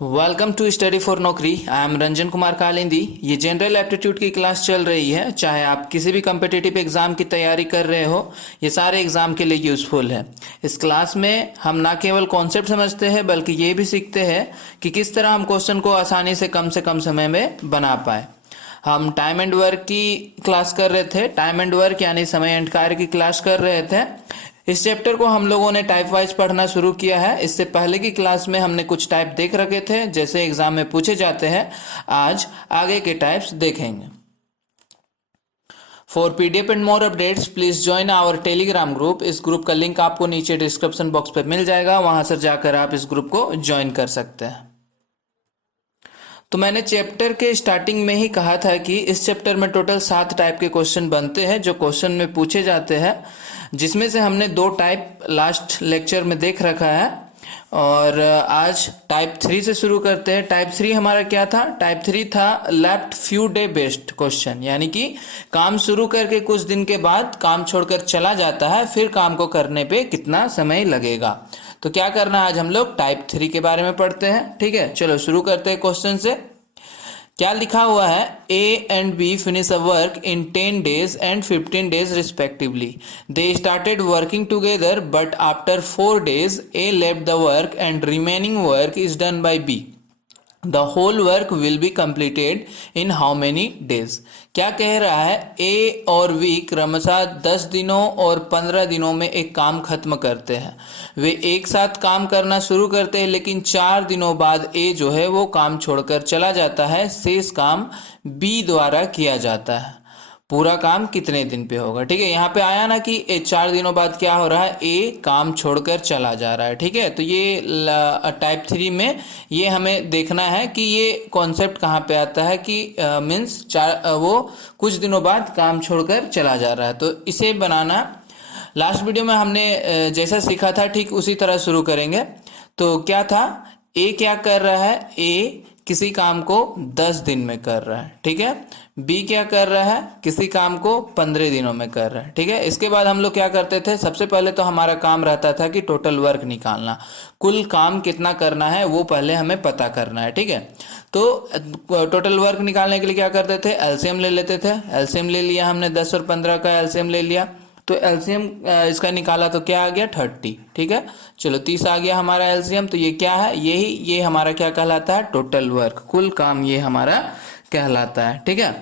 Welcome to study for नौकरी। I am Ranjan Kumar Kalindi. ये general aptitude की क्लास चल रही है। चाहे आप किसी भी कम्पिटिटिव एग्जाम की तैयारी कर रहे हो, ये सारे एग्जाम के लिए यूज़फुल है। इस क्लास में हम ना केवल कॉन्सेप्ट समझते हैं बल्कि ये भी सीखते हैं कि किस तरह हम क्वेश्चन को आसानी से कम समय में बना पाए। हम टाइम एंड वर्क की क्लास कर रहे थे। टाइम एंड वर्क यानी समय एंड कार्य की क्लास कर रहे थे। इस चैप्टर को हम लोगों ने टाइप वाइज पढ़ना शुरू किया है। इससे पहले की क्लास में हमने कुछ टाइप देख रखे थे, जैसे एग्जाम में पूछे जाते हैं। आज आगे के टाइप्स देखेंगे। For PDF and more updates please join our Telegram group. इस ग्रुप का लिंक आपको नीचे डिस्क्रिप्शन बॉक्स पे मिल जाएगा, वहां से जाकर आप इस ग्रुप को ज्वाइन कर सकते हैं। तो मैंने चैप्टर के स्टार्टिंग में ही कहा था कि इस चैप्टर में टोटल 7 टाइप के क्वेश्चन बनते हैं जो क्वेश्चन में पूछे जाते हैं, जिसमें से हमने 2 टाइप लास्ट लेक्चर में देख रखा है। और आज टाइप 3 से शुरू करते हैं। टाइप 3 हमारा क्या था? टाइप 3 था left few day based question, यानी कि काम शुरू करके कुछ दिन के बाद काम छोड़कर चला जाता है, फिर काम को करने पे कितना समय लगेगा। तो क्या करना है, आज हम लोग टाइप 3 के बारे में पढ़ते हैं। ठीक है, चलो शुरू करते हैं क्वेश्चन से। क्या लिखा हुआ है? A and B finish a work in 10 days and 15 days respectively. They started working together but after 4 days A left the work and remaining work is done by B. The whole work will be completed in how many days. क्या कह रहा है? ए और B क्रमशः 10 दिनों और 15 दिनों में एक काम खत्म करते हैं। वे एक साथ काम करना शुरू करते हैं, लेकिन 4 दिनों बाद ए जो है वो काम छोड़कर चला जाता है। शेष काम बी द्वारा किया जाता है। पूरा काम कितने दिन पे होगा? ठीक है, यहाँ पे आया ना कि 4 दिनों बाद क्या हो रहा है, ए काम छोड़कर चला जा रहा है। ठीक है, तो ये टाइप 3 में ये हमें देखना है कि ये कॉन्सेप्ट कहाँ पे आता है कि मीन्स वो कुछ दिनों बाद काम छोड़कर चला जा रहा है। तो इसे बनाना लास्ट वीडियो में हमने जैसा सीखा था ठीक उसी तरह शुरू करेंगे। तो क्या था, ए क्या कर रहा है? ए किसी काम को 10 दिन में कर रहा है। ठीक है, बी क्या कर रहा है? किसी काम को 15 दिनों में कर रहा है। ठीक है, इसके बाद हम लोग क्या करते थे? सबसे पहले तो हमारा काम रहता था कि टोटल वर्क निकालना, कुल काम कितना करना है वो पहले हमें पता करना है। ठीक है, तो टोटल वर्क निकालने के लिए क्या करते थे? एलसीएम ले लेते थे। एलसीएम ले लिया हमने, 10 और 15 का एलसीएम ले लिया। तो एलसीएम इसका निकाला तो क्या आ गया? 30। ठीक है, चलो 30 आ गया हमारा एलसीएम। तो ये क्या है? ये हमारा क्या कहलाता है? टोटल वर्क, कुल काम ये हमारा कहलाता है। ठीक है,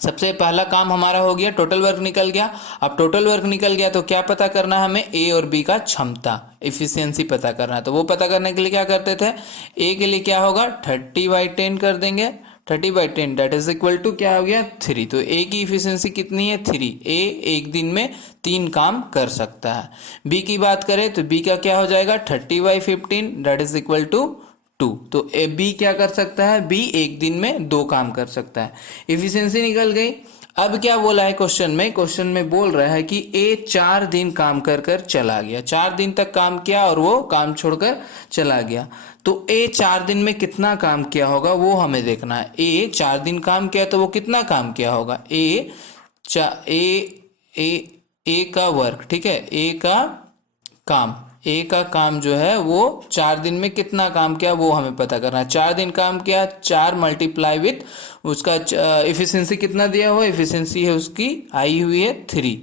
सबसे पहला काम हमारा हो गया, टोटल वर्क निकल गया। अब टोटल वर्क निकल गया तो क्या पता करना है हमें? ए और बी का क्षमता, इफिशियंसी पता करना है। तो वो पता करने के लिए क्या करते थे? ए के लिए क्या होगा? 30/10 कर देंगे। 30/10 दैट इज इक्वल टू क्या हो गया? 3। तो ए की इफिशियंसी कितनी है? 3। ए एक दिन में 3 काम कर सकता है। बी की बात करें तो बी का क्या हो जाएगा? 30/15 दैट इज इक्वल टू 2। तो ए बी क्या कर सकता है? बी एक दिन में 2 काम कर सकता है। इफिशियंसी निकल गई। अब क्या बोला है क्वेश्चन में? क्वेश्चन में बोल रहा है कि ए 4 दिन काम कर कर चला गया। 4 दिन तक काम किया और वो काम छोड़कर चला गया। तो ए 4 दिन में कितना काम किया होगा वो हमें देखना है। ए 4 दिन काम किया तो वो कितना काम किया होगा? ए का वर्क, ठीक है, ए का काम जो है वो 4 दिन में कितना काम किया वो हमें पता करना है। 4 दिन काम किया, 4 मल्टीप्लाई विथ उसका इफिशियंसी कितना दिया हुआ? इफिशियंसी है उसकी आई हुई है 3।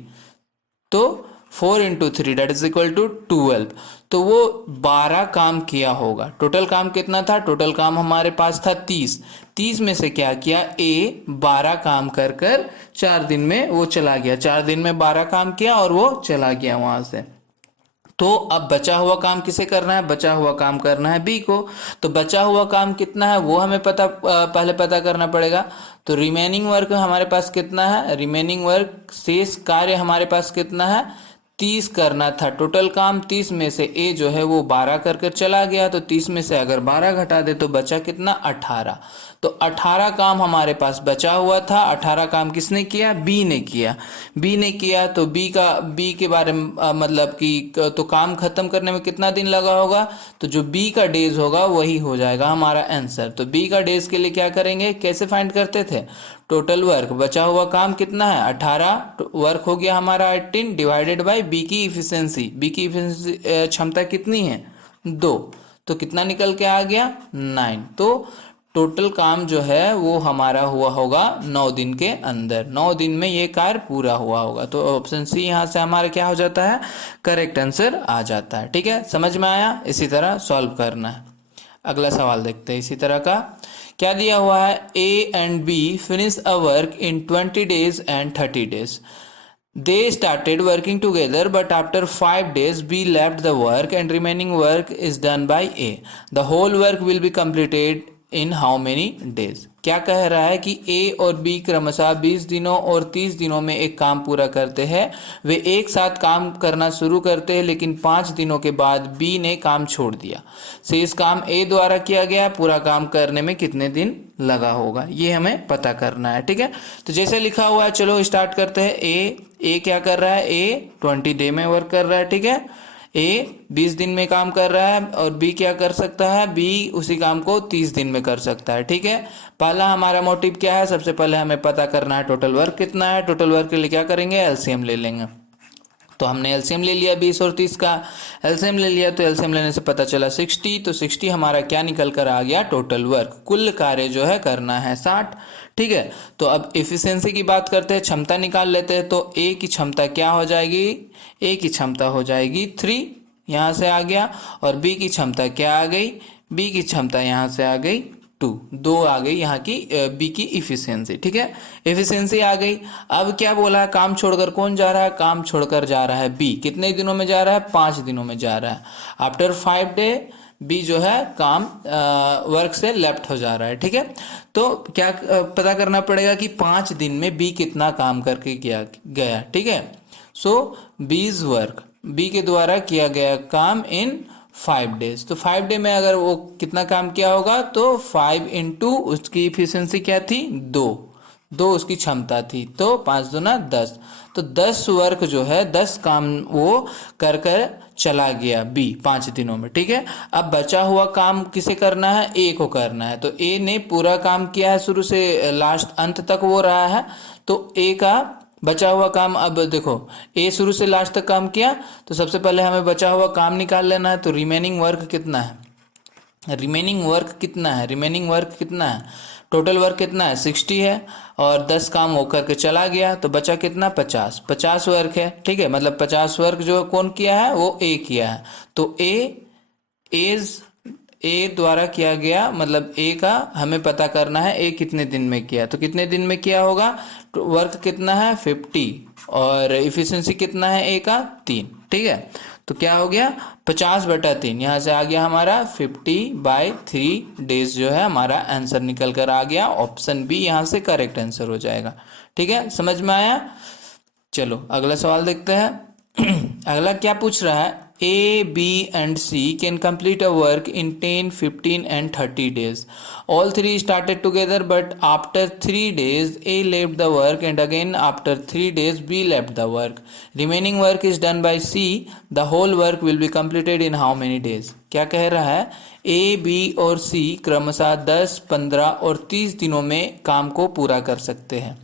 तो 4 × 3 दैट इज इक्वल टू 12। तो वो 12 काम किया होगा। टोटल काम कितना था? टोटल काम हमारे पास था 30। 30 में से क्या किया? ए 12 काम कर कर 4 दिन में वो चला गया। 4 दिन में 12 काम किया और वो चला गया वहां से। तो अब बचा हुआ काम किसे करना है? बचा हुआ काम करना है बी को। तो बचा हुआ काम कितना है वो हमें पहले पता करना पड़ेगा। तो रिमेनिंग वर्क हमारे पास कितना है? रिमेनिंग वर्क, शेष कार्य हमारे पास कितना है? 30 करना था। टोटल काम 30 में से ए जो है वो 12 कर कर चला गया। तो 30 में से अगर 12 घटा दे तो बचा कितना? 18। तो 18 काम हमारे पास बचा हुआ था। 18 काम किसने किया? बी ने किया। बी ने किया तो बी के बारे में मतलब कि तो काम खत्म करने में कितना दिन लगा होगा? तो जो बी का डेज होगा वही हो जाएगा हमारा आंसर। तो बी का डेज के लिए क्या करेंगे? कैसे फाइंड करते थे? टोटल वर्क, बचा हुआ काम कितना है? 18। वर्क हो गया हमारा 18 डिवाइडेड बाय बी की इफिशियंसी। बी की इफिशियंसी क्षमता कितनी है? 2। तो कितना निकल के आ गया 9। तो टोटल काम जो है वो हमारा हुआ होगा 9 दिन के अंदर, 9 दिन में ये कार्य पूरा हुआ होगा। तो ऑप्शन सी यहाँ से हमारा क्या हो जाता है, करेक्ट आंसर आ जाता है। ठीक है, समझ में आया। इसी तरह सॉल्व करना है। अगला सवाल देखते हैं इसी तरह का। क्या दिया हुआ है, A and B finish a work in 20 days and 30 days. They started working together, but after 5 days B left the work and remaining work is done by A. The whole work will be completed in how many days? क्या कह रहा है कि A और B क्रमशः 20 दिनों और 30 दिनों में एक काम पूरा करते हैं। वे एक साथ काम करना शुरू करते हैं, लेकिन 5 दिनों के बाद B ने काम छोड़ दिया। शेष काम A द्वारा किया गया। पूरा काम करने में कितने दिन लगा होगा, ये हमें पता करना है। ठीक है, तो जैसे लिखा हुआ है, चलो स्टार्ट करते हैं। ए क्या कर रहा है, ए 20 डे में वर्क कर रहा है। ठीक है, ए 20 दिन में काम कर रहा है, और बी क्या कर सकता है, बी उसी काम को 30 दिन में कर सकता है। ठीक है, पहला हमारा मोटिव क्या है, सबसे पहले हमें पता करना है टोटल वर्क कितना है। टोटल वर्क के लिए क्या करेंगे, एलसीएम ले लेंगे। तो हमने एलसीएम ले लिया 20 और 30 का, एलसीएम ले लिया, तो एलसीएम लेने से पता चला 60। तो 60 हमारा क्या निकल कर आ गया, टोटल वर्क, कुल कार्य जो है करना है 60। ठीक है, तो अब एफिशिएंसी की बात करते हैं, क्षमता निकाल लेते हैं। तो ए की क्षमता क्या हो जाएगी, ए की क्षमता हो जाएगी 3, यहाँ से आ गया। और बी की क्षमता क्या आ गई, बी की क्षमता यहाँ से आ गई 2 आ गई यहाँ की बी की इफिशियंसी। ठीक है, इफिशियंसी आ गई। अब क्या बोला है, काम छोड़कर कौन जा रहा है, काम छोड़कर जा रहा है बी। कितने दिनों में जा रहा है, 5 दिनों में जा रहा है। आफ्टर 5 डे बी जो है काम वर्क से लेफ्ट हो जा रहा है। ठीक है, तो क्या पता करना पड़ेगा कि 5 दिन में बी कितना काम करके गया। ठीक है, सो बीज वर्क, बी के द्वारा किया गया काम इन 5 days। तो 5 डे में अगर वो कितना काम किया होगा, तो 5 इंटू उसकी इफिशियंसी क्या थी, 2 उसकी क्षमता थी, तो 5 दूना 10। तो 10 वर्क जो है, 10 काम वो कर कर चला गया बी 5 दिनों में। ठीक है, अब बचा हुआ काम किसे करना है, ए को करना है। तो ए ने पूरा काम किया है, शुरू से लास्ट अंत तक वो रहा है। तो ए का बचा हुआ काम, अब देखो ए शुरू से लास्ट तक काम किया, तो सबसे पहले हमें बचा हुआ काम निकाल लेना है। तो रिमेनिंग वर्क कितना है, रिमेनिंग वर्क कितना है, रिमेनिंग वर्क कितना है, टोटल वर्क कितना है 60 है, और 10 काम वो करके चला गया, तो बचा कितना 50 वर्क है। ठीक है, मतलब 50 वर्क जो कौन किया है, वो ए किया है। तो ए द्वारा किया गया, मतलब ए का हमें पता करना है ए कितने दिन में किया। तो कितने दिन में किया होगा, तो वर्क कितना है 50, और इफिशियंसी कितना है ए का 3। ठीक है, तो क्या हो गया 50/3, यहाँ से आ गया हमारा 50/3 डेज जो है हमारा आंसर निकल कर आ गया। ऑप्शन बी यहाँ से करेक्ट आंसर हो जाएगा। ठीक है, समझ में आया। चलो अगला सवाल देखते हैं। अगला क्या पूछ रहा है, A, B and C can complete a work in 10, 15 and 30 days. All three started together, but after 3 days A left the work, and again after 3 days B left the work. Remaining work is done by C. The whole work will be completed in how many days? क्या कह रहा है, A, B और C क्रमशः 10, 15 और 30 दिनों में काम को पूरा कर सकते हैं।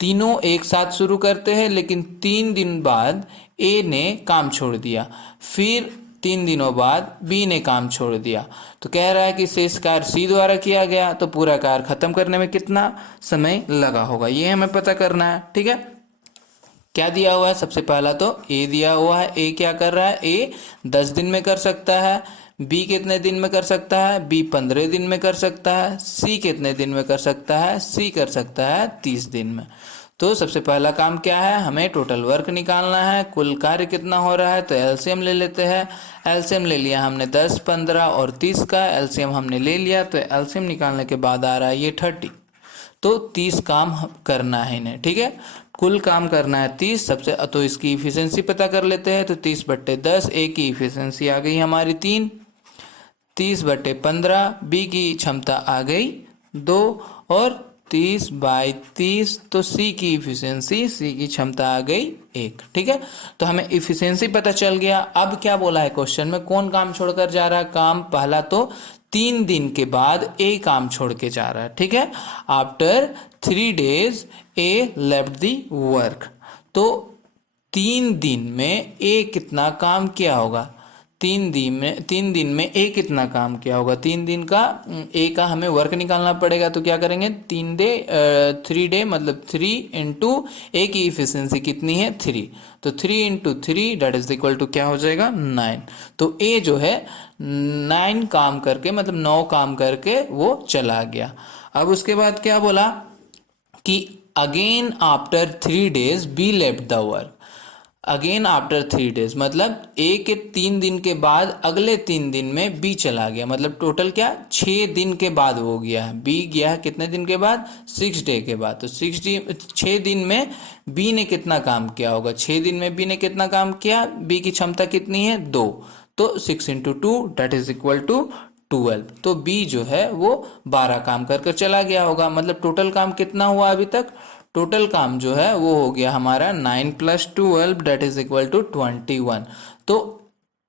तीनों एक साथ शुरू करते हैं, लेकिन 3 दिन बाद ए ने काम छोड़ दिया, फिर 3 दिनों बाद बी ने काम छोड़ दिया। तो कह रहा है कि शेष कार्य सी द्वारा किया गया, तो पूरा कार्य खत्म करने में कितना समय लगा होगा, ये हमें पता करना है। ठीक है, क्या दिया हुआ है, सबसे पहला तो ए दिया हुआ है। ए क्या कर रहा है, ए 10 दिन में कर सकता है। बी कितने दिन में कर सकता है, बी 15 दिन में कर सकता है। सी कितने दिन में कर सकता है, सी कर सकता है 30 दिन में। तो सबसे पहला काम क्या है, हमें टोटल वर्क निकालना है, कुल कार्य कितना हो रहा है। तो एलसीएम ले लेते हैं। एलसीएम ले लिया हमने 10, 15 और 30 का, एलसीएम हमने ले लिया। तो एलसीएम निकालने के बाद आ रहा है ये 30। तो 30 काम करना है इन्हें। ठीक है, कुल काम करना है 30। सबसे तो इसकी इफिशियंसी पता कर लेते हैं। तो 30/10, ए की इफिशियंसी आ गई हमारी 3। 30/15, बी की क्षमता आ गई 2, और 30/30, तो सी की इफिशियंसी, सी की क्षमता आ गई 1। ठीक है, तो हमें इफिशियंसी पता चल गया। अब क्या बोला है क्वेश्चन में, कौन काम छोड़कर जा रहा है, काम पहला तो 3 दिन के बाद ए काम छोड़ के जा रहा है। ठीक है, after 3 days A left the work. तो 3 दिन में ए कितना काम किया होगा, तीन दिन में ए कितना काम किया होगा। 3 दिन का ए का हमें वर्क निकालना पड़ेगा, तो क्या करेंगे 3 डे मतलब 3 × ए की इफिशियंसी कितनी है 3, तो 3 × 3 दैट इज इक्वल टू क्या हो जाएगा 9। तो ए जो है 9 काम करके मतलब 9 काम करके वो चला गया। अब उसके बाद क्या बोला कि again after 3 days be left the work. Again after 3 days मतलब ए के 3 दिन के बाद अगले 3 दिन में बी चला गया, मतलब टोटल क्या 6 दिन के बाद वो गया है। बी गया है कितने दिन के बाद 6 डे के बाद। तो 6 दिन में बी ने कितना काम किया होगा, 6 दिन में बी ने कितना काम किया, बी की क्षमता कितनी है 2, तो 6 × 2 दैट इज इक्वल टू 12। तो बी जो है वो 12 काम कर चला गया होगा। मतलब टोटल काम कितना हुआ अभी तक, टोटल काम जो है वो हो गया हमारा 9 + 12 दैट इज इक्वल टू 21। तो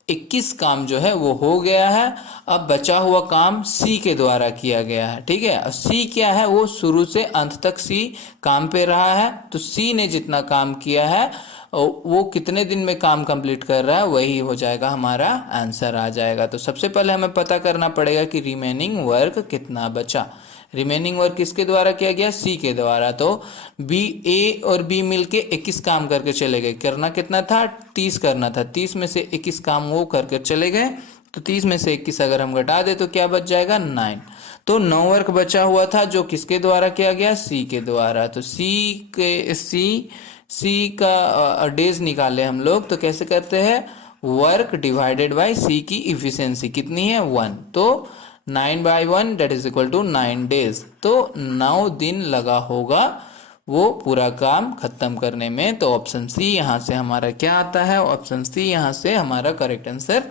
21 काम जो है वो हो गया है। अब बचा हुआ काम सी के द्वारा किया गया है, ठीक है। सी क्या है, वो शुरू से अंत तक सी काम पे रहा है। तो सी ने जितना काम किया है वो कितने दिन में काम कंप्लीट कर रहा है, वही हो जाएगा हमारा आंसर आ जाएगा। तो सबसे पहले हमें पता करना पड़ेगा कि रिमेनिंग वर्क कितना बचा। रिमेनिंग वर्क किसके द्वारा किया गया, सी के द्वारा। तो बी ए और बी मिलके 21 काम करके चले गए। करना कितना था 30 करना था, 30 में से 21 काम वो करके चले गए। तो 30 में से 21 अगर हम घटा दे तो क्या बच जाएगा 9। तो 9 वर्क बचा हुआ था जो किसके द्वारा किया गया, सी के द्वारा। तो सी का डेज निकाले हम लोग, तो कैसे करते हैं, वर्क डिवाइडेड बाय सी की इफिशियंसी कितनी है 1, तो 9/1 that is equal to 9 days। तो 9 दिन लगा होगा वो पूरा काम खत्म करने में। तो ऑप्शन सी यहाँ से हमारा क्या आता है, ऑप्शन सी यहाँ से हमारा करेक्ट आंसर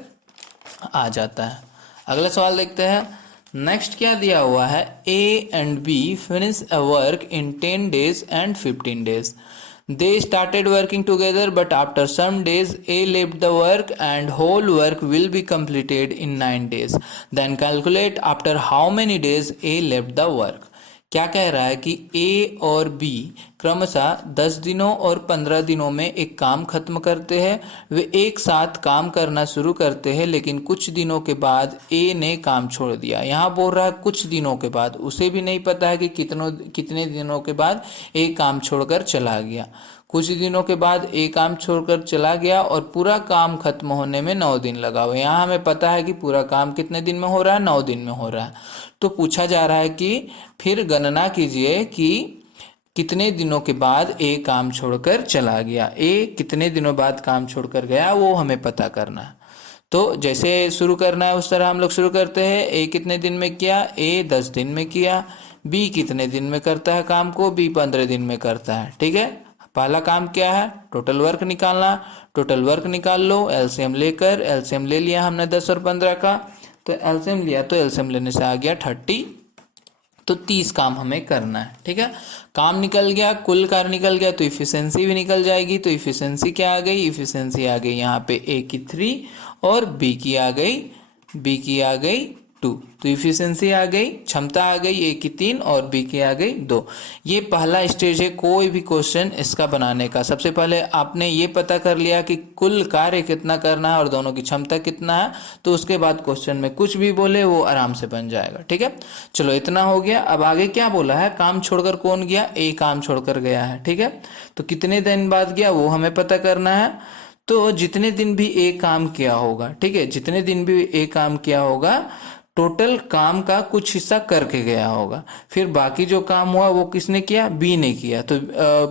आ जाता है। अगला सवाल देखते हैं। नेक्स्ट क्या दिया हुआ है, A and B finish a work in 10 days and 15 days। They started working together, but after some days, A left the work and whole work will be completed in 9 days. Then calculate after how many days A left the work. क्या कह रहा है कि ए और B क्रमशः 10 दिनों और 15 दिनों में एक काम खत्म करते हैं। वे एक साथ काम करना शुरू करते हैं, लेकिन कुछ दिनों के बाद ए ने काम छोड़ दिया। यहाँ बोल रहा है कुछ दिनों के बाद, उसे भी नहीं पता है कि कितने दिनों के बाद ए काम छोड़कर चला गया। कुछ दिनों के बाद ए काम छोड़कर चला गया और पूरा काम खत्म होने में 9 दिन लगा हुआ। यहाँ हमें पता है कि पूरा काम कितने दिन में हो रहा है, 9 दिन में हो रहा है। तो पूछा जा रहा है कि फिर गणना कीजिए कि कितने दिनों के बाद ए काम छोड़कर चला गया। ए कितने दिनों बाद काम छोड़कर गया वो हमें पता करना है। तो जैसे शुरू करना है उस तरह हम लोग शुरू करते हैं। ए कितने दिन में किया, ए 10 दिन में किया। बी कितने दिन में करता है काम को, बी 15 दिन में करता है, ठीक है। पहला काम क्या है, टोटल वर्क निकालना। टोटल वर्क निकाल लो एलसीएम लेकर। एलसीएम ले लिया हमने 10 और 15 का, तो एलसीएम लिया तो एलसीएम लेने से आ गया 30। तो 30 काम हमें करना है, ठीक है। काम निकल गया, कुल कार्य निकल गया, तो इफिशियंसी भी निकल जाएगी। तो इफिशियंसी क्या आ गई, इफिशियंसी आ गई यहाँ पे ए की 3 और बी की आ गई 2। तो इफिशियंसी आ गई, क्षमता आ गई ए की 3 और बी की आ गई 2। ये पहला स्टेज है कोई भी क्वेश्चन इसका बनाने का। सबसे पहले आपने ये पता कर लिया कि कुल कार्य कितना करना है और दोनों की क्षमता कितना है, तो उसके बाद क्वेश्चन में कुछ भी बोले वो आराम से बन जाएगा, ठीक है। चलो इतना हो गया। अब आगे क्या बोला है, काम छोड़कर कौन गया, ए काम छोड़कर गया है, ठीक है। तो कितने दिन बाद गया वो हमें पता करना है। तो जितने दिन भी ए काम किया होगा, ठीक है, जितने दिन भी ए काम किया होगा टोटल काम का कुछ हिस्सा करके गया होगा। फिर बाकी जो काम हुआ वो किसने किया, बी ने किया। तो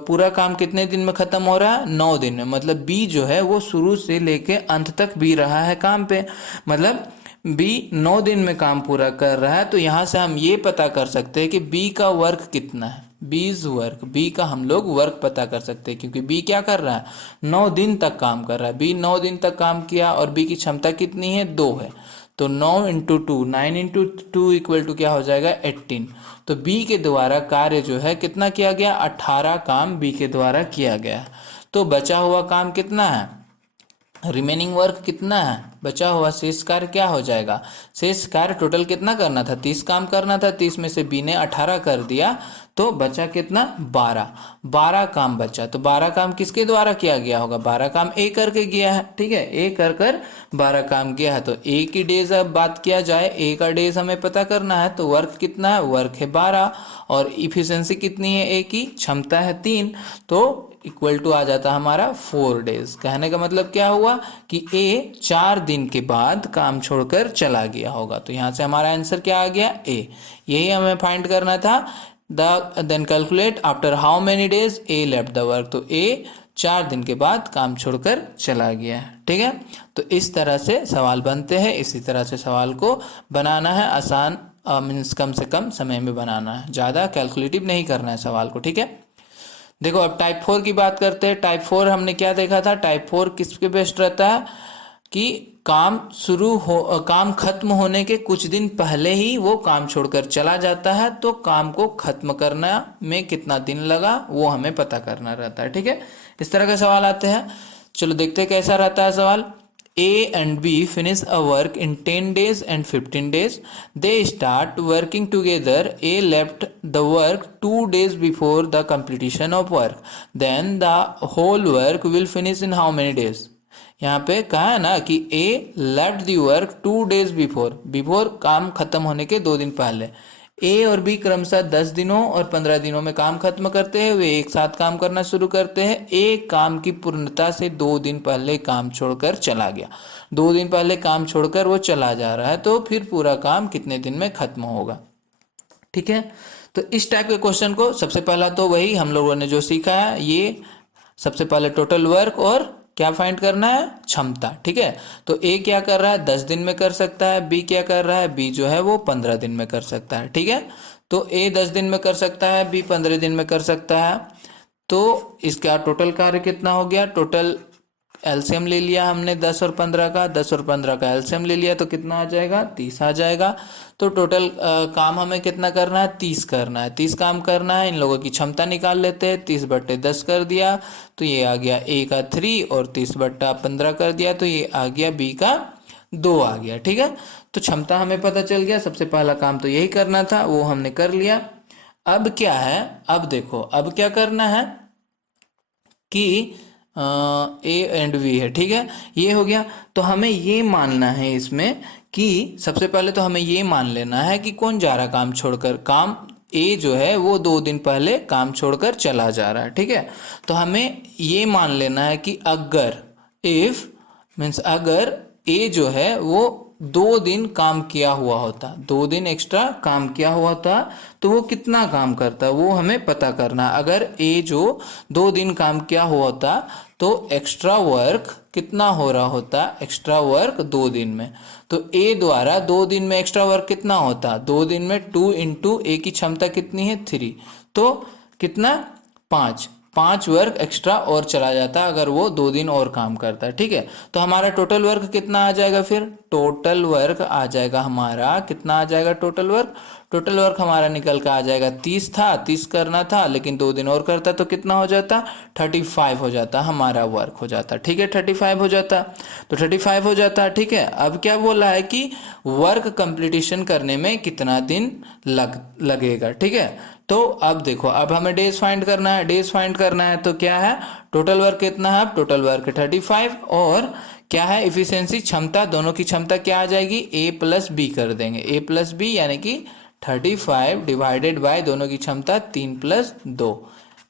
पूरा काम कितने दिन में खत्म हो रहा है, 9 दिन में। मतलब बी जो है वो शुरू से लेके अंत तक बी रहा है काम पे, मतलब बी 9 दिन में काम पूरा कर रहा है। तो यहाँ से हम ये पता कर सकते हैं कि बी का वर्क कितना है, बीज वर्क, बी का हम लोग वर्क पता कर सकते हैं, क्योंकि बी क्या कर रहा है 9 दिन तक काम कर रहा है। बी 9 दिन तक काम किया और बी की क्षमता कितनी है 2 है। तो 9 × 2 9 × 2 इक्वल टू क्या हो जाएगा 18। तो बी के द्वारा कार्य जो है कितना किया गया, 18 काम बी के द्वारा किया गया। तो बचा हुआ काम कितना है, रिमेनिंग वर्क कितना है, बचा हुआ शेष कार्य क्या हो जाएगा? शेष कार्य टोटल कितना करना था? 30 काम करना था, 30 में से बी ने 18 कर दिया तो बचा कितना? 12 काम बचा। तो 12 काम किसके द्वारा किया गया होगा? 12 काम ए करके गया है, ठीक है, ए कर 12 काम किया है। तो ए की डेज अब बात किया जाए, ए का डेज हमें पता करना है, तो वर्क कितना है? वर्क है 12 और इफिशियंसी कितनी है? ए की क्षमता है 3, तो इक्वल टू आ जाता हमारा 4 डेज। कहने का मतलब क्या हुआ कि ए 4 दिन के बाद काम छोड़कर चला गया होगा। तो यहाँ से हमारा आंसर क्या आ गया? ए। यही हमें फाइंड करना था। Then calculate after how many days A left the work. तो ए 4 दिन के बाद काम छोड़कर चला गया है, ठीक है। तो इस तरह से सवाल बनते हैं, इसी तरह से सवाल को बनाना है। आसान मीन्स कम से कम समय में बनाना है, ज़्यादा कैलकुलेटिव नहीं करना है सवाल को, ठीक है। देखो अब टाइप 4 की बात करते हैं। टाइप 4 हमने क्या देखा था? टाइप 4 किस पे बेस्ड रहता है कि काम खत्म होने के कुछ दिन पहले ही वो काम छोड़कर चला जाता है, तो काम को खत्म करना में कितना दिन लगा वो हमें पता करना रहता है, ठीक है। इस तरह के सवाल आते हैं। चलो देखते हैं कैसा रहता है सवाल। A and B finish a work in 10 days and 15 days. They start working together. A left the work 2 days before the completion of work. Then the whole work will finish in how many days? यहाँ पे कहा है ना कि A left the work 2 days before काम खत्म होने के 2 दिन पहले। ए और बी क्रमशः 10 दिनों और 15 दिनों में काम खत्म करते हैं। वे एक साथ काम करना शुरू करते हैं। ए काम की पूर्णता से 2 दिन पहले काम छोड़कर चला गया। 2 दिन पहले काम छोड़कर वो चला जा रहा है, तो फिर पूरा काम कितने दिन में खत्म होगा, ठीक है। तो इस टाइप के क्वेश्चन को सबसे पहला तो वही हम लोगों ने जो सीखा है, ये सबसे पहले टोटल वर्क और क्या फाइंड करना है? क्षमता, ठीक है। तो ए क्या कर रहा है? 10 दिन में कर सकता है। बी क्या कर रहा है? बी जो है वो 15 दिन में कर सकता है, ठीक है। तो ए 10 दिन में कर सकता है, बी 15 दिन में कर सकता है। तो इसका टोटल कार्य कितना हो गया? टोटल एलसीएम ले लिया हमने 10 और 15 का, 10 और 15 का एलसीएम ले लिया तो कितना आ जाएगा? 30 आ जाएगा। तो टोटल काम हमें कितना करना है? 30 करना है। 30 काम करना है। इन लोगों की क्षमता निकाल लेते हैं। 30/10 कर दिया तो ये आ गया ए का 3 और 30/15 कर दिया तो ये आ गया बी का 2 आ गया, ठीक है। तो क्षमता हमें पता चल गया। सबसे पहला काम तो यही करना था, वो हमने कर लिया। अब क्या है? अब देखो अब क्या करना है कि ए एंड बी है, ठीक है, ये हो गया। तो हमें ये मानना है इसमें कि सबसे पहले तो हमें ये मान लेना है कि कौन जा रहा काम छोड़कर। काम ए जो है वो 2 दिन पहले काम छोड़कर चला जा रहा है, ठीक है। तो हमें ये मान लेना है कि अगर इफ मीन्स अगर ए जो है वो 2 दिन काम किया हुआ होता, 2 दिन एक्स्ट्रा काम किया हुआ था, तो वो कितना काम करता वो हमें पता करना। अगर ए जो 2 दिन काम किया हुआ होता तो एक्स्ट्रा वर्क कितना हो रहा होता? एक्स्ट्रा वर्क 2 दिन में, तो ए द्वारा 2 दिन में एक्स्ट्रा वर्क कितना होता? 2 दिन में 2 इंटू ए की क्षमता कितनी है? 3, तो कितना? 5 वर्क एक्स्ट्रा और चला जाता अगर वो 2 दिन और काम करता है, ठीक है। तो हमारा टोटल वर्क कितना आ जाएगा? फिर टोटल वर्क आ जाएगा हमारा कितना आ जाएगा? टोटल वर्क हमारा निकल कर आ जाएगा 30 था, 30 करना था लेकिन 2 दिन और करता तो कितना हो जाता? 35 हो जाता हमारा वर्क हो जाता, ठीक है। 35 हो जाता, तो 35 हो जाता, ठीक है। अब क्या बोला है कि वर्क कंप्लीटेशन करने में कितना दिन लगेगा, ठीक है। तो अब देखो अब हमें डेज फाइंड करना है। डेज फाइंड करना है तो क्या है? टोटल वर्क कितना है? टोटल वर्क 35 और क्या है? इफिशियंसी क्षमता, दोनों की क्षमता क्या आ जाएगी? ए प्लस बी कर देंगे। ए प्लस बी यानी कि 35 डिवाइडेड बाय दोनों की क्षमता 3 + 2,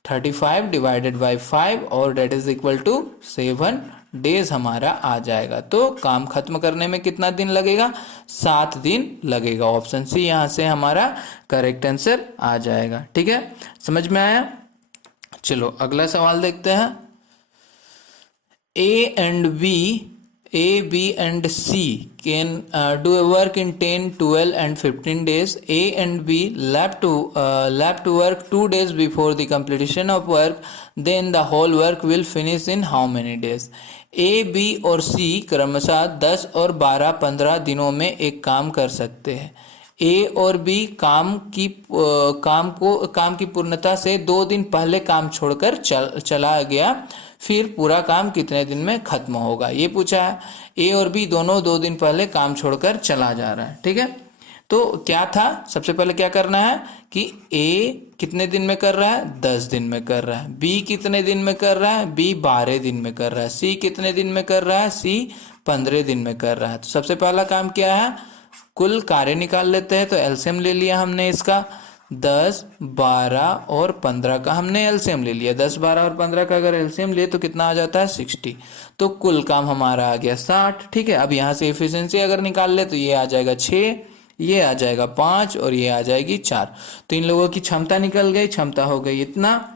35 डिवाइडेड बाय 5 और that is equal to 7 days हमारा आ जाएगा। तो काम खत्म करने में कितना दिन लगेगा? 7 दिन लगेगा। ऑप्शन सी यहाँ से हमारा करेक्ट आंसर आ जाएगा, ठीक है। समझ में आया? चलो अगला सवाल देखते हैं। A, B and C can do a work in 10, 12 and 15 days. A and B left to work 2 days before the completion of work. Then the whole work will finish in how many days? A, B और C क्रमशः 10 और 12, 15 दिनों में एक काम कर सकते हैं। ए और बी काम की पूर्णता से 2 दिन पहले काम छोड़कर चला गया। फिर पूरा काम कितने दिन में खत्म होगा, ये पूछा है। ए और बी दोनों 2 दिन पहले काम छोड़कर चला जा रहा है, ठीक है। तो क्या था, सबसे पहले क्या करना है कि ए कितने दिन में कर रहा है, 10 दिन में कर रहा है। बी कितने दिन में कर रहा है, बी 12 दिन में कर रहा है। सी कितने दिन में कर रहा है, सी 15 दिन में कर रहा है। तो सबसे पहला काम क्या है, कुल कार्य निकाल लेते हैं। तो एलसीएम ले लिया हमने इसका, 10, 12 और 15 का हमने एलसीएम ले लिया। 10, 12 और 15 का अगर एलसीएम लिए तो कितना आ जाता है, 60। तो कुल काम हमारा आ गया 60, ठीक है। अब यहाँ से एफिशिएंसी अगर निकाल ले तो ये आ जाएगा 6, ये आ जाएगा 5 और ये आ जाएगी 4। तो इन लोगों की क्षमता निकल गई, क्षमता हो गई इतना।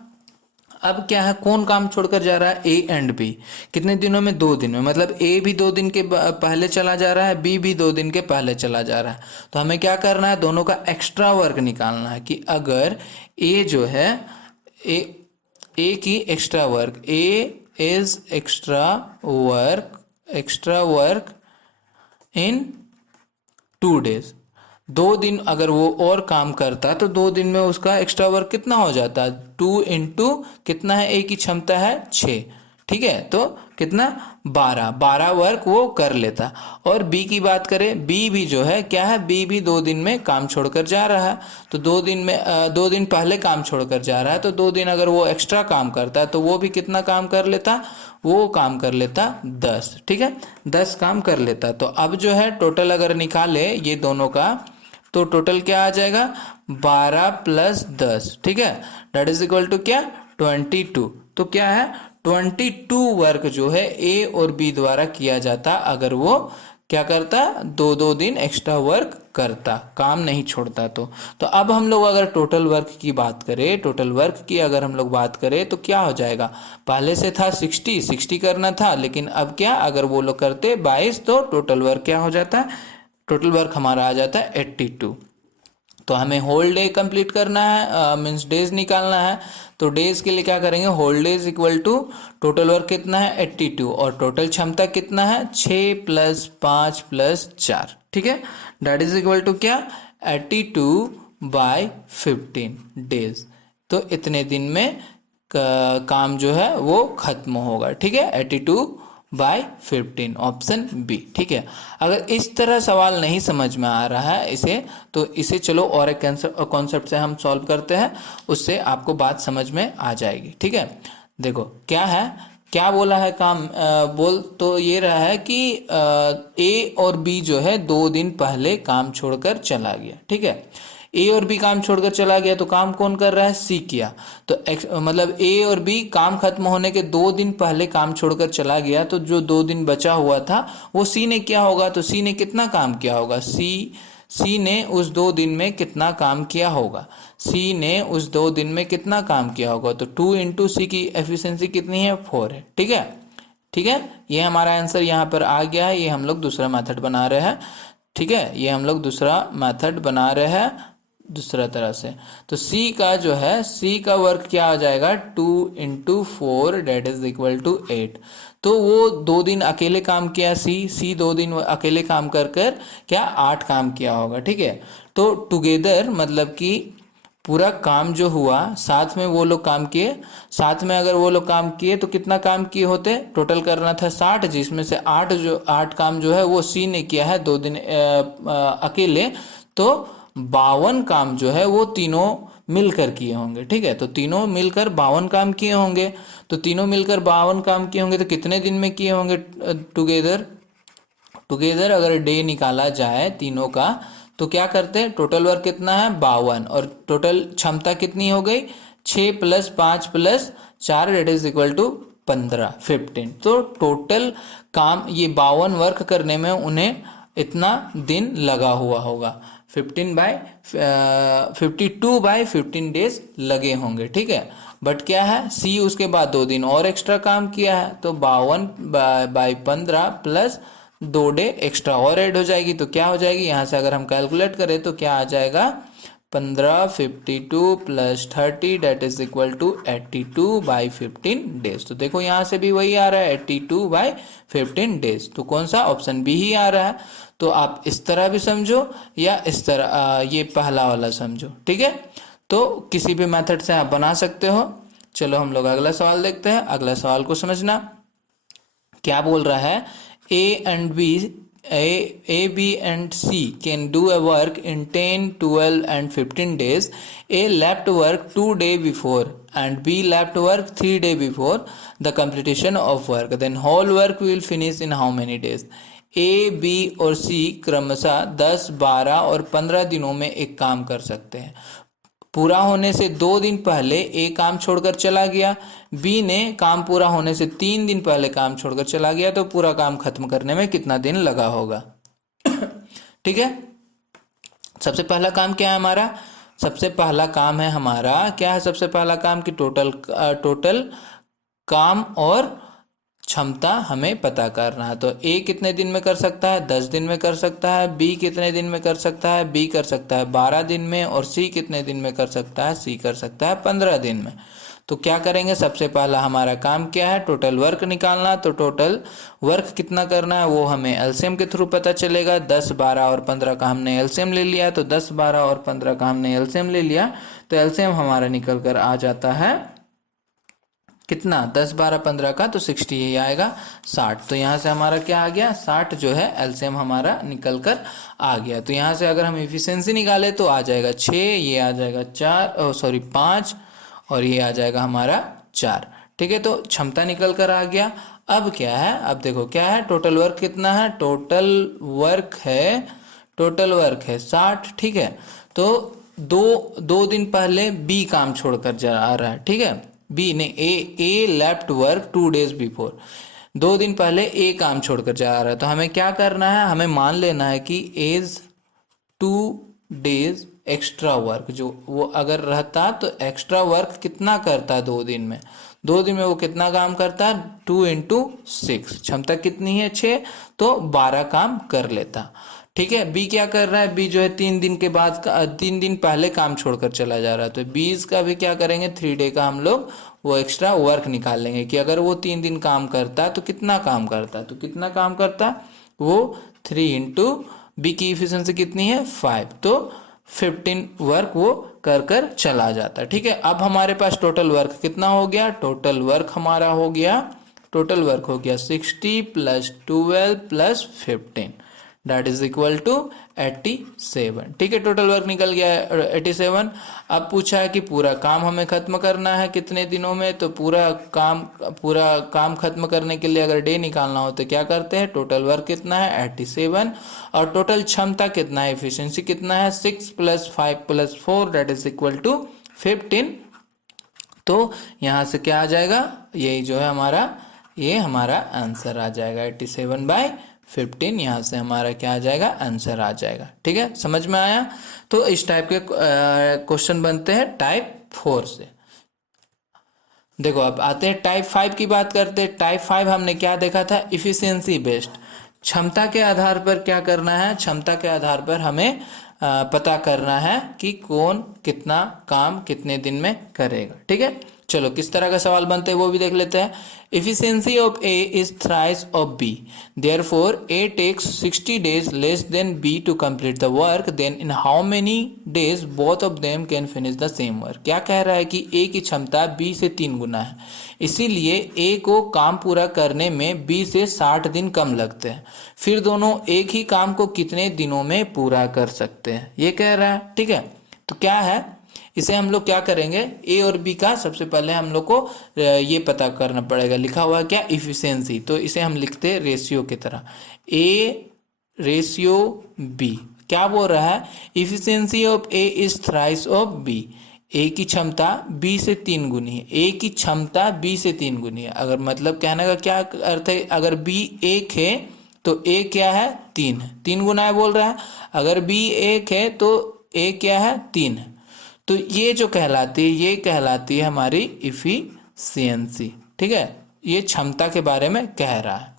अब क्या है, कौन काम छोड़कर जा रहा है, ए एंड बी। कितने दिनों में, 2 दिन में। मतलब ए भी 2 दिन के पहले चला जा रहा है, बी भी 2 दिन के पहले चला जा रहा है। तो हमें क्या करना है, दोनों का एक्स्ट्रा वर्क निकालना है कि अगर ए जो है, ए की extra work, A is extra work in 2 days. 2 दिन अगर वो और काम करता तो 2 दिन में उसका एक्स्ट्रा वर्क कितना हो जाता, 2 इंटू कितना है, ए की क्षमता है 6, ठीक है। तो कितना, 12 वर्क वो कर लेता। और बी की बात करें, बी भी जो है क्या है, बी भी 2 दिन में काम छोड़कर जा रहा है। तो 2 दिन में 2 दिन पहले काम छोड़कर जा रहा है, तो 2 दिन अगर वो एक्स्ट्रा काम करता है तो वो भी कितना काम कर लेता, वो काम कर लेता 10, ठीक है, 10 काम कर लेता। तो अब जो है टोटल अगर निकाले ये दोनों का, तो टोटल क्या आ जाएगा, 12 + 10, ठीक है, दैट इज इक्वल टू क्या, 22। तो क्या है, 22 वर्क जो है ए और बी द्वारा किया जाता अगर वो क्या करता, 2-2 दिन एक्स्ट्रा वर्क करता, काम नहीं छोड़ता। तो अब हम लोग अगर टोटल वर्क की बात करें, टोटल वर्क की अगर हम लोग बात करें तो क्या हो जाएगा, पहले से था 60 करना था, लेकिन अब क्या, अगर वो लोग करते 22 तो टोटल वर्क क्या हो जाता है, टोटल वर्क हमारा आ जाता है 82। तो हमें होल डे कंप्लीट करना है, मीन्स डेज निकालना है। तो डेज के लिए क्या करेंगे, whole days equal to total work कितना है 82 और टोटल क्षमता कितना है 6 + 5 + 4, ठीक है, दैट इज इक्वल टू क्या 82/15 डेज। तो इतने दिन में काम जो है वो खत्म होगा, ठीक है, 82/15 ऑप्शन बी, ठीक है। अगर इस तरह सवाल नहीं समझ में आ रहा है इसे, तो इसे चलो और एक कॉन्सेप्ट से हम सॉल्व करते हैं, उससे आपको बात समझ में आ जाएगी, ठीक है। देखो क्या है, क्या बोला है काम, बोल तो ये रहा है कि ए और बी जो है 2 दिन पहले काम छोड़कर चला गया, ठीक है। ए और बी काम छोड़कर चला गया तो काम कौन कर रहा है, सी किया। तो मतलब ए और बी काम खत्म होने के 2 दिन पहले काम छोड़कर चला गया, तो जो 2 दिन बचा हुआ था वो सी ने किया होगा। तो सी ने कितना काम किया होगा, सी ने उस 2 दिन में कितना काम किया होगा, सी ने उस 2 दिन में कितना काम किया होगा। तो 2 इंटू सी की एफिशिएंसी कितनी है, 4 है, ठीक है, ठीक है। ये हमारा आंसर यहाँ पर आ गया है। ये हम लोग दूसरा मेथड बना रहे हैं, ठीक है, ये हम लोग दूसरा मेथड बना रहे हैं दूसरा तरह से। तो सी का जो है, सी का वर्क क्या आ जाएगा, 2 into 4 that is equal to 8। तो वो 2 दिन अकेले काम किया, सी 2 दिन अकेले काम कर क्या 8 काम किया होगा, ठीक है। तो टुगेदर मतलब कि पूरा काम जो हुआ साथ में वो लोग काम किए, साथ में अगर वो लोग काम किए तो कितना काम किए होते, टोटल करना था 60, जिसमें से 8 काम जो है वो सी ने किया है 2 दिन अकेले। तो 52 काम जो है वो तीनों मिलकर किए होंगे, ठीक है। तो तीनों मिलकर 52 काम किए होंगे। तो तीनों मिलकर 52 काम किए होंगे तो कितने दिन में किए होंगे टुगेदर अगर डे निकाला जाए तीनों का, तो क्या करते हैं, टोटल वर्क कितना है 52 और टोटल क्षमता कितनी हो गई 6 + 5 + 4 डेट इज इक्वल टू 15। तो टोटल काम ये 52 वर्क करने में उन्हें इतना दिन लगा हुआ होगा, 52/15 डेज लगे होंगे, ठीक है। बट क्या है, सी उसके बाद 2 दिन और एक्स्ट्रा काम किया है, तो 52/15 + 2 डे एक्स्ट्रा और ऐड हो जाएगी। तो क्या हो जाएगी, यहाँ से अगर हम कैलकुलेट करें तो क्या आ जाएगा 15, 52 + 30 that is equal to 82/15 days. तो देखो यहाँ से भी वही आ रहा है 82/15 डेज। तो कौन सा, ऑप्शन बी ही आ रहा है। तो आप इस तरह भी समझो या इस तरह ये पहला वाला समझो, ठीक है। तो किसी भी मेथड से आप बना सकते हो। चलो हम लोग अगला सवाल देखते हैं। अगला सवाल को समझना क्या बोल रहा है। A, B and C can do a work in 10, 12 and 15 days. A left work 2 day before and B left work 3 day before the completion of work. Then whole work will finish in how many days? A, B और C क्रमशः 10, 12 और 15 दिनों में एक काम कर सकते हैं। पूरा होने से 2 दिन पहले ए काम छोड़कर चला गया, बी ने काम पूरा होने से 3 दिन पहले काम छोड़कर चला गया, तो पूरा काम खत्म करने में कितना दिन लगा होगा। ठीक है, सबसे पहला काम क्या है हमारा? सबसे पहला काम है हमारा क्या है? सबसे पहला काम कि टोटल काम और क्षमता हमें पता करना है। तो ए कितने दिन में कर सकता है? 10 दिन में कर सकता है। बी कितने दिन में कर सकता है? बी कर सकता है 12 दिन में। और सी कितने दिन में कर सकता है? सी कर सकता है 15 दिन में। तो क्या करेंगे? सबसे पहला हमारा काम क्या है? टोटल वर्क निकालना। तो टोटल वर्क कितना करना है वो हमें एलसीएम के थ्रू पता चलेगा। 10, 12 और 15 का हमने एलसीएम ले लिया, तो 10, 12 और 15 का हमने एलसीएम ले लिया, तो एलसीएम हमारा निकल कर आ जाता है कितना? 10, 12, 15 का तो 60 ही आएगा, 60। तो यहाँ से हमारा क्या आ गया? 60 जो है एलसीएम हमारा निकल कर आ गया। तो यहाँ से अगर हम इफिशियंसी निकाले तो आ जाएगा 6, ये आ जाएगा 5 और ये आ जाएगा हमारा 4। ठीक है, तो क्षमता निकल कर आ गया। अब क्या है? अब देखो क्या है, टोटल वर्क कितना है? टोटल वर्क है 60। ठीक है, तो दो दिन पहले बी काम छोड़कर जा रहा है। ठीक है, बी ने ए लेफ्ट वर्क 2 days बिफोर, 2 दिन पहले ए काम छोड़कर जा रहा है। तो हमें क्या करना है? हमें मान लेना है कि एज 2 days एक्स्ट्रा वर्क, जो वो अगर रहता तो एक्स्ट्रा वर्क कितना करता है 2 दिन में? 2 दिन में वो कितना काम करता है? 2 × 6, क्षमता कितनी है? 6, तो 12 काम कर लेता। ठीक है, बी क्या कर रहा है? बी जो है 3 दिन के बाद 3 दिन पहले काम छोड़कर चला जा रहा है। तो बीस का भी क्या करेंगे? 3 डे का हम लोग वो एक्स्ट्रा वर्क निकाल लेंगे कि अगर वो 3 दिन काम करता तो कितना काम करता, तो कितना काम करता वो 3 × बी की इफिशियंसी कितनी है? 5, तो 15 वर्क वो कर चला जाता। ठीक है, अब हमारे पास टोटल वर्क कितना हो गया? टोटल वर्क हमारा हो गया 60 + 12 + 15 दैट इज इक्वल टू 87। ठीक है, टोटल वर्क निकल गया है 87। अब पूछा है कि पूरा काम हमें खत्म करना है कितने दिनों में? तो पूरा काम खत्म करने के लिए अगर डे निकालना हो तो क्या करते हैं? टोटल वर्क कितना है? 87। और टोटल क्षमता कितना है? एफिशिएंसी कितना है? 6 + 5 + 4 दैट इज इक्वल टू 15। तो यहाँ से क्या आ जाएगा? यही जो है ये हमारा आंसर आ जाएगा 87/15। यहाँ से हमारा क्या आ जाएगा? आंसर आ जाएगा। ठीक है, समझ में आया? तो इस टाइप के क्वेश्चन बनते हैं टाइप 4 से। देखो अब आते हैं टाइप 5 की बात करते हैं। टाइप 5 हमने क्या देखा था? इफिशियंसी बेस्ड, क्षमता के आधार पर क्या करना है? क्षमता के आधार पर हमें पता करना है कि कौन कितना काम कितने दिन में करेगा। ठीक है, चलो किस तरह का सवाल बनते हैं वो भी देख लेते हैं। Efficiency of A is thrice of B. Therefore, A takes 60 days less than B to complete the work. Then in how many days both of them can finish the same work? क्या कह रहा है कि A की क्षमता B से 3 गुना है, इसीलिए A को काम पूरा करने में B से 60 दिन कम लगते हैं। फिर दोनों एक ही काम को कितने दिनों में पूरा कर सकते हैं, ये कह रहा है। ठीक है, तो क्या है, इसे हम लोग क्या करेंगे? ए और बी का सबसे पहले हम लोग को ये पता करना पड़ेगा। लिखा हुआ क्या? इफिशियंसी। तो इसे हम लिखते हैं रेशियो की तरह, ए रेशियो बी। क्या बोल रहा है? Efficiency of A is thrice of B. A की क्षमता बी से 3 गुनी है। ए की क्षमता बी से 3 गुनी है। अगर मतलब कहने का क्या अर्थ है? अगर बी 1 है तो ए क्या है? 3 है, 3 गुना है बोल रहा है। अगर बी 1 है तो ए क्या है? 3 है। तो ये जो कहलाती है हमारी इफिशियंसी। ठीक है, ये क्षमता के बारे में कह रहा है।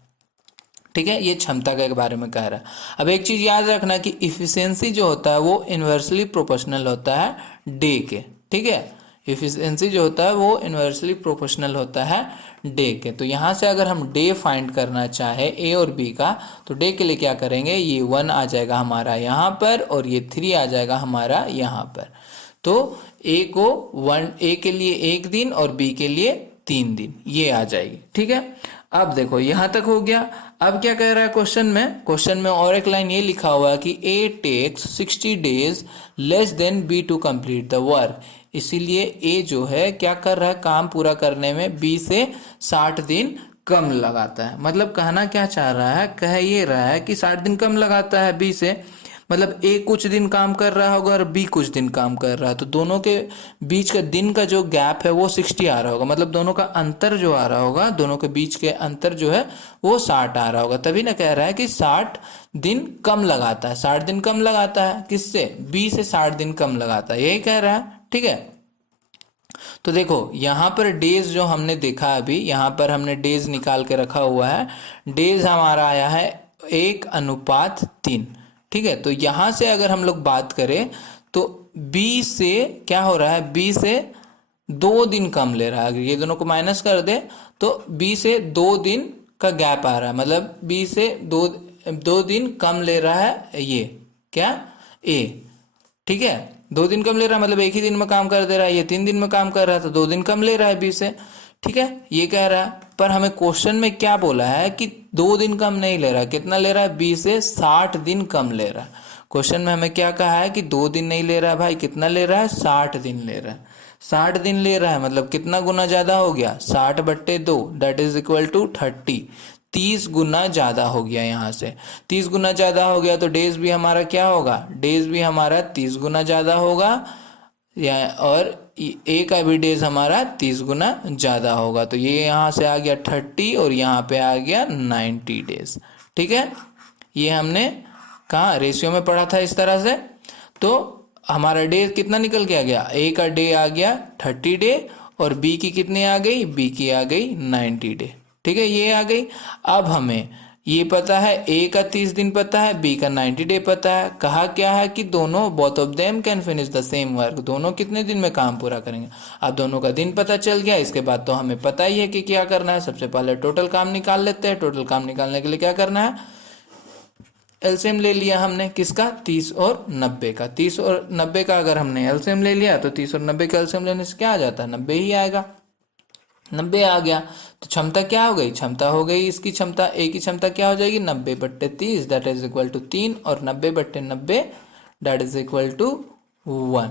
ठीक है, ये क्षमता के बारे में कह रहा है। अब एक चीज याद रखना कि इफिशियंसी जो होता है वो इन्वर्सली प्रोपोर्शनल होता है डे के। ठीक है, इफिशियंसी जो होता है वो इन्वर्सली प्रोपोर्शनल होता है डे के। तो यहाँ से अगर हम डे फाइंड करना चाहे ए और बी का, तो डे के लिए क्या करेंगे? ये 1 आ जाएगा हमारा यहाँ पर और ये 3 आ जाएगा हमारा यहाँ पर। तो ए के लिए 1 दिन और बी के लिए 3 दिन, ये आ जाएगी। ठीक है, अब देखो यहां तक हो गया। अब क्या कह रहा है क्वेश्चन में और एक लाइन ये लिखा हुआ है कि A takes 60 days less than B to complete the work. इसीलिए ए जो है क्या कर रहा है, काम पूरा करने में बी से 60 दिन कम लगाता है। मतलब कहना क्या चाह रहा है, कह ये रहा है कि 60 दिन कम लगाता है बी से, मतलब ए कुछ दिन काम कर रहा होगा और बी कुछ दिन काम कर रहा है, तो दोनों के बीच का दिन का जो गैप है वो 60 आ रहा होगा। मतलब दोनों का अंतर जो आ रहा होगा, दोनों के बीच के अंतर जो है वो 60 आ रहा होगा। तभी ना कह रहा है कि 60 दिन कम लगाता है। 60 दिन कम लगाता है किससे, बी से 60 दिन कम लगाता है, यही कह रहा है। ठीक है, तो देखो यहाँ पर डेज जो हमने देखा अभी, यहाँ पर हमने डेज निकाल के रखा हुआ है। डेज हमारा आया है 1:3। ठीक है, तो यहाँ से अगर हम लोग बात करें तो बी से क्या हो रहा है, बी से 2 दिन कम ले रहा है। अगर ये दोनों को माइनस कर दे तो बी से 2 दिन का गैप आ रहा है, मतलब बी से दो दिन कम ले रहा है ये क्या, ए। ठीक है, 2 दिन कम ले रहा है, मतलब एक ही दिन में काम कर दे रहा है। ये 3 दिन में काम कर रहा है तो 2 दिन कम ले रहा है बी से। ठीक है, ये कह रहा है। पर हमें क्वेश्चन में क्या बोला है कि 2 दिन कम नहीं ले रहा है, कितना ले रहा है, बी से 60 दिन कम ले रहा है। क्वेश्चन में हमें क्या कहा है कि 2 दिन नहीं ले रहा है भाई, कितना ले रहा है, 60 दिन ले रहा है। 60 दिन ले रहा है मतलब कितना गुना ज्यादा हो गया, 60/2 दैट इज इक्वल टू 30। 30 गुना ज्यादा हो गया। यहाँ से 30 गुना ज्यादा हो गया तो डेज भी हमारा क्या होगा, डेज भी हमारा 30 गुना ज्यादा होगा, और ए का भी डेज हमारा 30 गुना ज्यादा होगा। तो ये यहाँ से आ गया 30 और यहाँ पे आ गया 90 डेज। ठीक है, ये हमने कहाँ रेशियो में पढ़ा था इस तरह से। तो हमारा डे कितना निकल के आ गया, ए का डे आ गया 30 डे और बी की कितनी आ गई, बी की आ गई 90 डे। ठीक है, ये आ गई। अब हमें ये पता है, ए का 30 दिन पता है, बी का 90 डे पता है। कहा क्या है कि दोनों both of them can finish the same work, दोनों कितने दिन में काम पूरा करेंगे। अब दोनों का दिन पता चल गया, इसके बाद तो हमें पता ही है कि क्या करना है। सबसे पहले टोटल काम निकाल लेते हैं। टोटल काम निकालने के लिए क्या करना है, एलसीएम ले लिया हमने किसका, 30 और 90 का। 30 और 90 का अगर हमने एलसीएम ले लिया तो 30 और 90 का एलसीएम लेने से क्या आ जाता है, 90 ही आएगा। 90 आ गया तो क्षमता क्या हो गई, क्षमता हो गई इसकी क्षमता, ए की क्षमता क्या हो जाएगी, 90/30 दैट इज इक्वल टू 3 और 90/90 दैट इज इक्वल टू 1।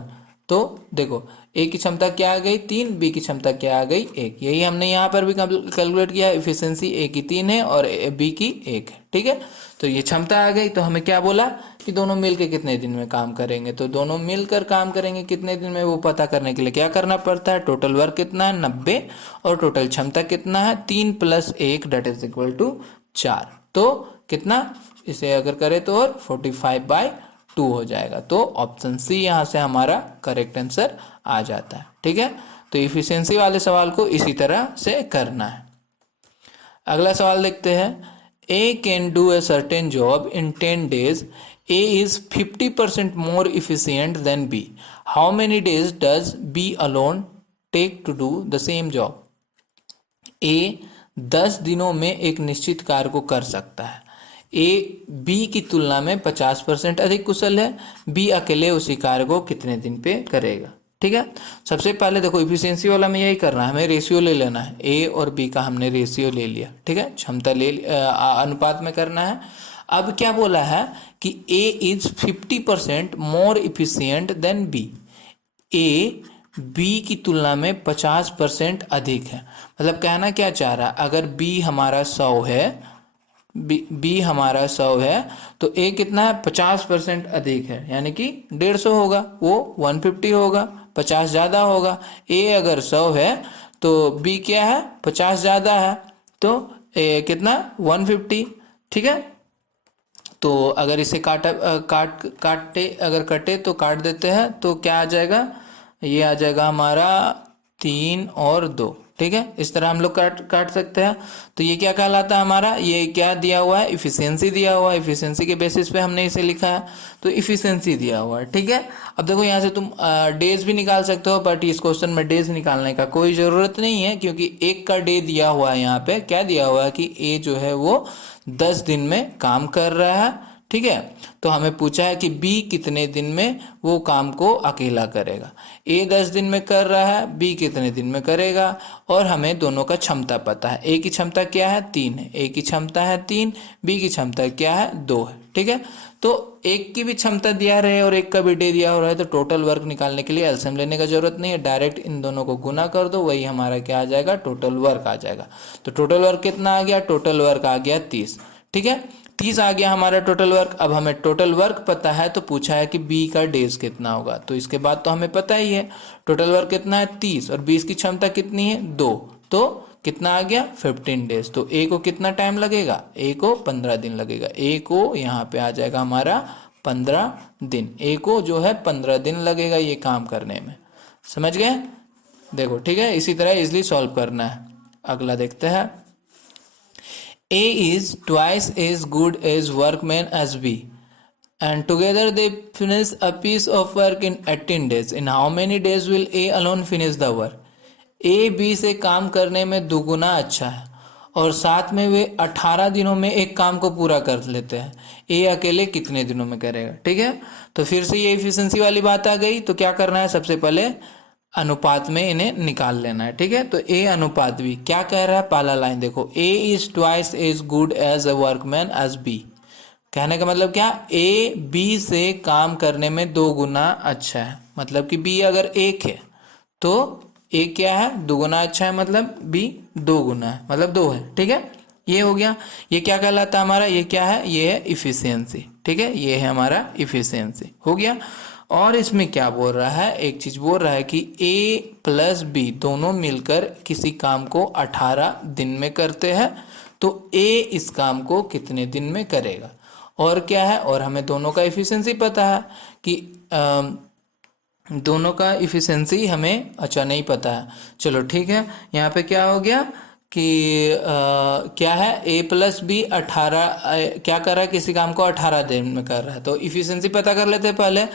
तो देखो ए की क्षमता क्या आ गई 3, बी की क्षमता क्या आ गई 1। यही हमने यहाँ पर भी कैलकुलेट किया। इफिशियंसी ए की 3 है और बी की 1 है। ठीक है, तो ये क्षमता आ गई। तो हमें क्या बोला कि दोनों मिलकर कितने दिन में काम करेंगे, तो दोनों मिलकर काम करेंगे कितने दिन में, वो पता करने के लिए क्या करना पड़ता है, टोटल वर्क कितना है 90 और टोटल क्षमता कितना है 3 + 1 दैट इज इक्वल टू 4। तो कितना, इसे अगर करें तो और 45/2 हो जाएगा। तो ऑप्शन सी यहाँ से हमारा करेक्ट आंसर आ जाता है। ठीक है, तो इफिशियंसी वाले सवाल को इसी तरह से करना है। अगला सवाल देखते हैं। A can do a certain job in 10 days. A is 50% more efficient than B. How many days does B alone take to do the same job? A 10 दिनों में एक निश्चित कार्य को कर सकता है। A B की तुलना में 50% अधिक कुशल है। B अकेले उसी कार्य को कितने दिन पे करेगा। ठीक है, सबसे पहले देखो इफिशियंसी वाला में यही करना है, हमें रेशियो ले लेना है। ए और बी का हमने रेशियो ले लिया। ठीक है, क्षमता अनुपात में करना है। अब क्या बोला है कि A is 50% more efficient than B. A B की तुलना में 50% अधिक है। मतलब कहना क्या चाह रहा है, अगर बी हमारा 100 है, बी हमारा 100 है तो ए कितना है 50% अधिक है, यानी कि 150 होगा, वो 150 होगा, 50 ज़्यादा होगा। ए अगर 100 है तो बी क्या है 50 ज़्यादा है, तो ए कितना 150। ठीक है, तो अगर इसे कटे तो काट देते हैं तो क्या आ जाएगा, ये आ जाएगा हमारा 3 और 2। ठीक है, इस तरह हम लोग काट सकते हैं। तो ये क्या कहलाता है हमारा, ये क्या दिया हुआ है, इफिशियंसी दिया हुआ है। इफिशियंसी के बेसिस पे हमने इसे लिखा है, तो इफिशियंसी दिया हुआ है। ठीक है, अब देखो यहाँ से तुम डेज भी निकाल सकते हो, बट इस क्वेश्चन में डेज निकालने का कोई ज़रूरत नहीं है, क्योंकि एक का डे दिया हुआ है। यहाँ पे क्या दिया हुआ है कि ए जो है वो 10 दिन में काम कर रहा है। ठीक है। तो हमें पूछा है कि बी कितने दिन में वो काम को अकेला करेगा। ए 10 दिन में कर रहा है, बी कितने दिन में करेगा, और हमें दोनों का क्षमता पता है। ए की क्षमता क्या है 3 है, ए की क्षमता है 3, बी की क्षमता क्या है 2 है। ठीक है। तो एक की भी क्षमता दिया रहे और एक का भी डे दिया हो रहा है तो टोटल वर्क निकालने के लिए एलसीएम लेने का जरूरत नहीं है, डायरेक्ट इन दोनों को गुना कर दो, वही हमारा क्या आ जाएगा, टोटल वर्क आ जाएगा। तो टोटल वर्क कितना आ गया, टोटल वर्क आ गया 30। ठीक है, 30 आ गया हमारा टोटल वर्क। अब हमें टोटल वर्क पता है तो पूछा है कि बी का डेज कितना होगा, तो इसके बाद तो हमें पता ही है टोटल वर्क कितना है 30 और 20 की क्षमता कितनी है 2, तो कितना आ गया 15 डेज। तो ए को कितना टाइम लगेगा, ए को 15 दिन लगेगा। ए को यहाँ पे आ जाएगा हमारा 15 दिन, ए को जो है 15 दिन लगेगा ये काम करने में। समझ गए, देखो ठीक है, इसी तरह इजिली सॉल्व करना है। अगला देखते हैं, A is twice as good as workman as B, and together they finish a piece of work in 18 days. In how many days will A alone finish the work? A B से काम करने में दुगुना अच्छा है और साथ में वे 18 दिनों में एक काम को पूरा कर लेते हैं। ए अकेले कितने दिनों में करेगा। ठीक है, तो फिर से ये एफिशिएंसी वाली बात आ गई। तो क्या करना है, सबसे पहले अनुपात में इन्हें निकाल लेना है। ठीक है, तो ए अनुपात बी क्या कह रहा है, पहला लाइन देखो, A is twice as good as a workman as B. कहने का मतलब क्या, ए बी से काम करने में 2 गुना अच्छा है। मतलब कि बी अगर 1 है तो ए क्या है 2 गुना अच्छा है, मतलब बी 2 गुना है, मतलब 2 है। ठीक है, ये हो गया। ये क्या कहलाता है हमारा, ये क्या है, ये है इफिशियंसी। ठीक है, ये है हमारा इफिशियंसी, हो गया। और इसमें क्या बोल रहा है, एक चीज बोल रहा है कि ए प्लस बी दोनों मिलकर किसी काम को 18 दिन में करते हैं, तो ए इस काम को कितने दिन में करेगा। और क्या है, और हमें दोनों का इफिशियंसी पता है कि दोनों का इफिशियंसी हमें अच्छा नहीं पता है। चलो ठीक है, यहाँ पे क्या हो गया कि क्या है, ए प्लस बी 18 क्या कर रहा है, किसी काम को 18 दिन में कर रहा है, तो इफिशियंसी पता कर लेते हैं पहले।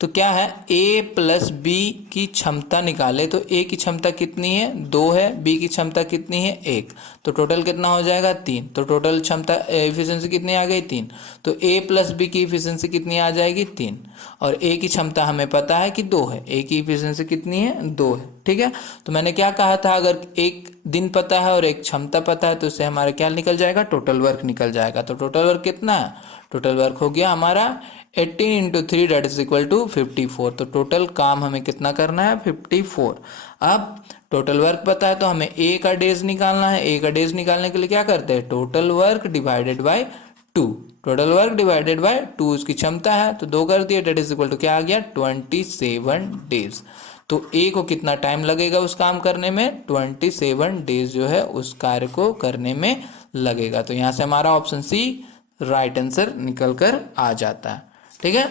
तो क्या है, ए प्लस बी की क्षमता निकाले तो ए की क्षमता कितनी है 2 है, बी की क्षमता कितनी है 1, तो टोटल कितना हो जाएगा 3। तो टोटल क्षमता इफिशियंसी कितनी आ गई 3, तो ए प्लस बी की इफिशियंसी कितनी आ जाएगी 3, और ए की क्षमता हमें पता है कि 2 है, ए की इफिशियंसी कितनी है 2 है। ठीक है, तो मैंने क्या कहा था, अगर एक दिन पता है और एक क्षमता पता है तो उससे हमारा क्या निकल जाएगा, टोटल वर्क निकल जाएगा। तो टोटल वर्क कितना है, टोटल वर्क हो गया हमारा 18 × 3 दैट इज इक्वल टू 54। तो टोटल काम हमें कितना करना है 54। अब टोटल वर्क पता है तो हमें ए का डेज निकालना है। ए का डेज निकालने के लिए क्या करते हैं, total work divided by 2, total work divided by 2 उसकी क्षमता है, तो 2 कर दिया, दैट इज इक्वल टू क्या आ गया 27 डेज। तो ए को कितना टाइम लगेगा उस काम करने में, 27 डेज जो है उस कार्य को करने में लगेगा। तो यहाँ से हमारा ऑप्शन सी राइट आंसर निकल कर आ जाता है। ठीक है,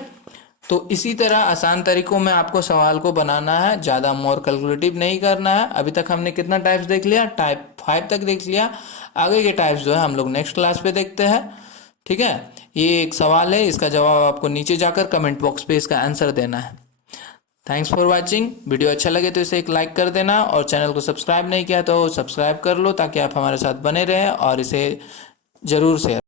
तो इसी तरह आसान तरीकों में आपको सवाल को बनाना है, ज़्यादा मोर कैलकुलेटिव नहीं करना है। अभी तक हमने कितना टाइप्स देख लिया, टाइप 5 तक देख लिया। आगे के टाइप्स जो है हम लोग नेक्स्ट क्लास पे देखते हैं। ठीक है, ये एक सवाल है, इसका जवाब आपको नीचे जाकर कमेंट बॉक्स पे इसका आंसर देना है। Thanks for watching. वीडियो अच्छा लगे तो इसे एक लाइक कर देना, और चैनल को सब्सक्राइब नहीं किया तो सब्सक्राइब कर लो ताकि आप हमारे साथ बने रहें, और इसे ज़रूर शेयर